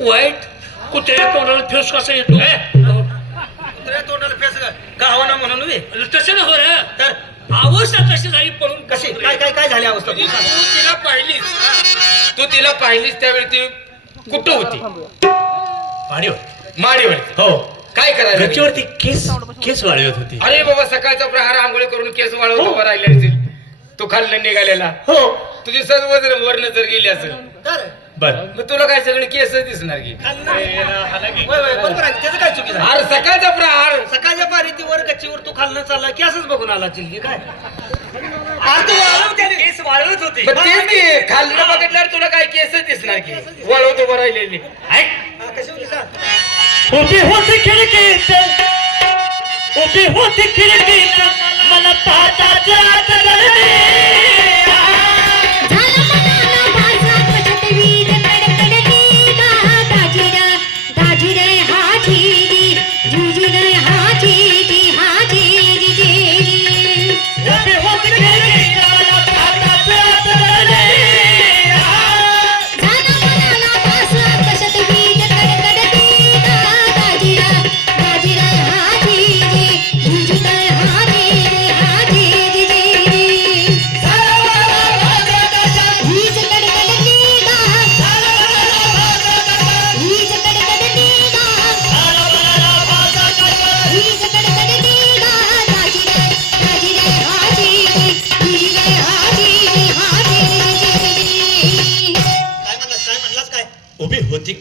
वाईट? कुत्र्या तोंडाला फेस कसा येतो? कुत्र्या तोंडाला फेस गावाना म्हणून वे. तसं ना हो. रे तर? अवस्था कशी झाली पळून कशी? काय काय काय झाली अवस्था तू. तिला पाहिलीस. तू तिला पाहिलीस त्यावेळी ती कुठं होती? वाढीवर माडीवर. हो. काय करायला? गच्चीवरती केस केस वाढवत होती. अरे बाबा सकाळचा प्रहार आंघोळी करून केस वाळवत उभा राहिला असेल. तू खाल्लं निघालेला. हो. तुझी सर्व जर वर्ण जर गेली असेल. तर? बर. मग तुला काय सगळे केस दिसणार की? वय वय बरोबर आहे. त्याचं काय चुकी झाली अरे सकाळचा प्रहार. सकाळच्या पारी ती वर गच्चीवर तू खाल्लं चालला की असंच बघून आला चिलकी काय? अरे तू वाळव त्याने. केस वाळवत होती. मग तेच की खाल्लं बघितल्यावर तुला काय केस दिसणार की? वळवत उभा राहिलेली. हा, कशी होती सांग. उभी होती खिडकीत. उभी होती खिडकीत. मला पाहताच आत रडली.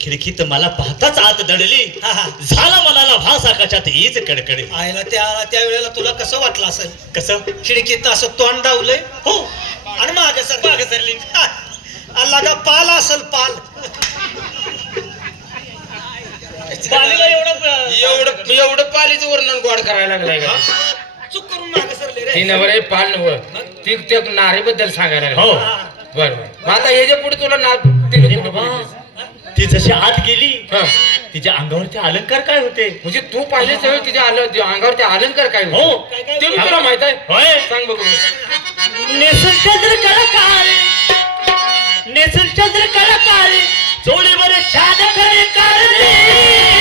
खिडकीत मला पाहताच आत दडली. हा, हा. झाला मनाला भास आकाशात हीच कडकडे. आईला त्या त्या वेळेला तुला कसं वाटलं असेल? कसं? खिडकीत असं तोंड डावलंय हो. आणि मागे सर मागे सरली. अल्ला का पाल असल पाल? एवढं एवढं एवढं पालीचं वर्णन गोड करायला लागलाय का? चूक करून मागे सरले ती रे नवर आहे पाल नव. ती त्या नारीबद्दल सांगायला लागला. हो. बर बर. मग आता याच्यापुढे तुला ना तिने कुठं बघितलीस? ती जशी आत गेली हा. तिच्या अंगावरचे अलंकार काय होते म्हणजे तू पाहिले त्यावेळी तिच्या आलं अंगावरती अलंकार काय? हो. ते मी तुला माहीत आहे होय सांग बघू नेसल चंद्र कलाकार नेसल चंद्र कलाकार जोडीवर शाद करे कारले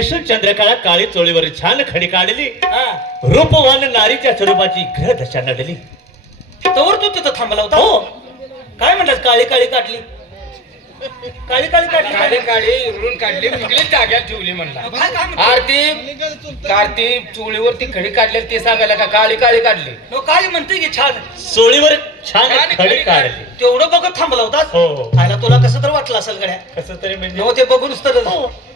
नेसून चंद्रकळा काळी चोळीवर छान खडी काढली. रूपवान नारीच्या स्वरूपाची ग्रह दशा नडली. तवर तू तिथं थांबला होता? हो. काय म्हणलास काळी काळी काढली? काळी काळी काढली काळे. काळे काढली जाग्यात ठेवली म्हणला. काय? आरती ती खडी काढली ते सांगायला का काळी काळी काढली? नो, काय म्हणते की छान. चोळीवर छान खडी काढली. तेवढं बघत थांबला होता. हो हो. खायला तुला कसं तर वाटलं असेल गड्या? कसं तरी म्हणजे? हो ते बघूनच तर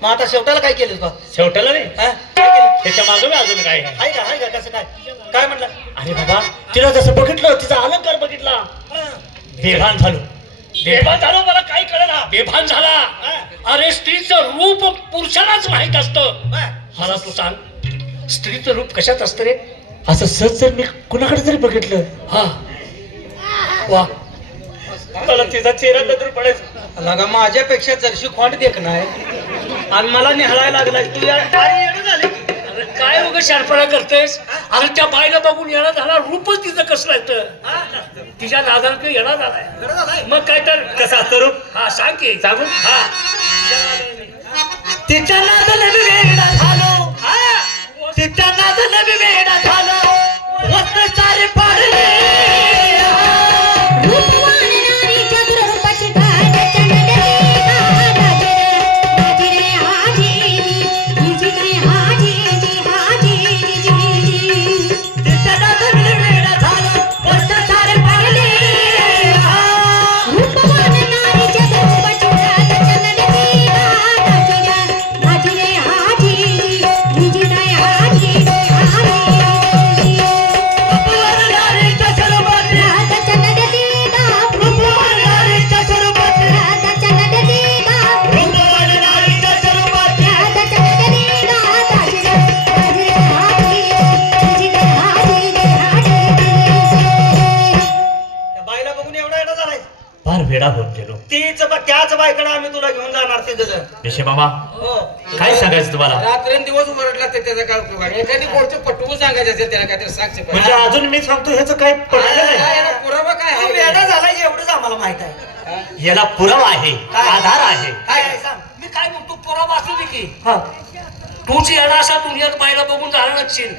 मग आता शेवटाला काय केलं तू? शेवटाला नाही? हा? काय केलं? त्याच्यामागे बी अजून काय आहे. हाय का हाय का? कसं काय? काय म्हणलं? अरे बाबा तिला जसं बघितलं तिचा अलंकार बघितला. हा. बेभान झालो. बेभान झालो मला काय कळना. बेभान झाला. अरे स्त्रीचं रूप पुरुषालाच माहीत असतं. मला तू सांग. स्त्रीचं रूप कशात असतं रे? असं सहज जर मी कुणाकडे जरी बघितलं. हा. वा. मला तिचा चेहरा नजर पडायचा लगा माझ्यापेक्षा जरशी खोंड देख नाही आणि मला निहाळायला लागलाय. तू काय उग शारपणा करतेस? अरे त्या बाईला बघून येणार झाला रूपच तिचं कसलं येतं? तिच्या नादाला येणार झालाय. मग काय तर कसं असतं रूप? हा सांग की सांगू हा. तिच्या नादाला वेडा होत गेलो. तीच ब- त्याच बायकडे आम्ही तुला घेऊन जाणार ते गजर विषय मामा हो. काय सांगायचं तुम्हाला? रात्रंदिवस उरडला ते त्याचा काय उपयोग आहे? एखादी गोष्ट पटवून सांगायचं असेल त्याला काहीतरी साक्ष पाहिजे. म्हणजे अजून मी सांगतो ह्याचं काय पडलं काय नाही. याला पुरावा काय तू आहे वेडा झाला एवढंच आम्हाला माहीत आहे. याला पुरावा आहे काय? आधार आहे. काय? आहे सांग. मी काय म्हणतो पुरावा असू दे की. हा. तूच येणार असा दुनियात बायला बघून जाणार नसशील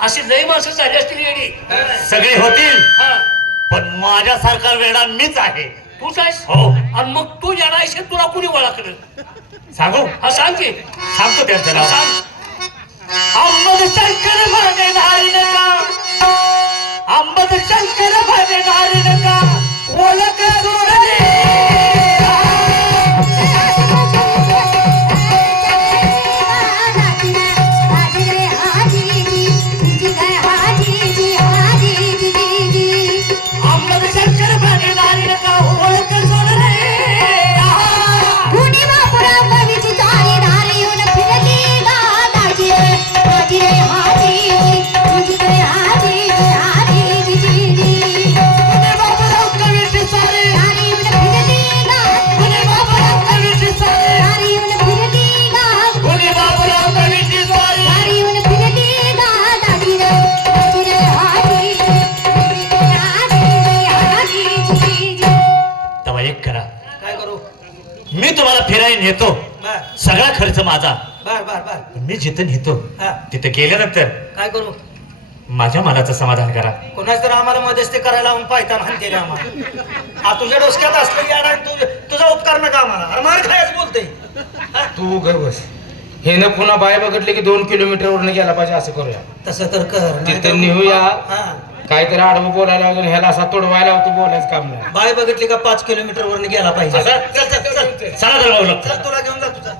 अशी लई माणसं झाली असतील येडी. सगळे होतील. हा. पण माझ्यासारखा वेडा मीच आहे. तूच आहेस हो. आणि मग तू येणार आहेस तुला कुणी ओळखलं? सांगू? हा सांग की. सांगतो त्यांचं सांग. अंबद शंकर भागे धारी नका अंबद शंकर भागे बर. सगळा खर्च माझा. बर बर बर. मी जिथं नेतो हा. तिथे गेल्यानंतर काय करू? माझ्या मनाचं समाधान करा. कोणाच तर आम्हाला मध्यस्थी करायला लावून पायता म्हणते रे आम्हाला. हा तुझ्या डोसक्यात असलं याडा तू तुझा उपकार नका आम्हाला. अरे मार खायच बोलते तू ग बस. हे न पुन्हा बाय बघितले की दोन किलोमीटर वरनं गेला पाहिजे असं करूया. तसं तर कर तिथं नेऊया. हा. काहीतरी आडवं बोलायला लागून ह्याला असा तोडवायला होतो बोलायचं काम नाही बाय बघितली का पाच किलोमीटर वर गेला पाहिजे चल तुला घेऊन जा तुझा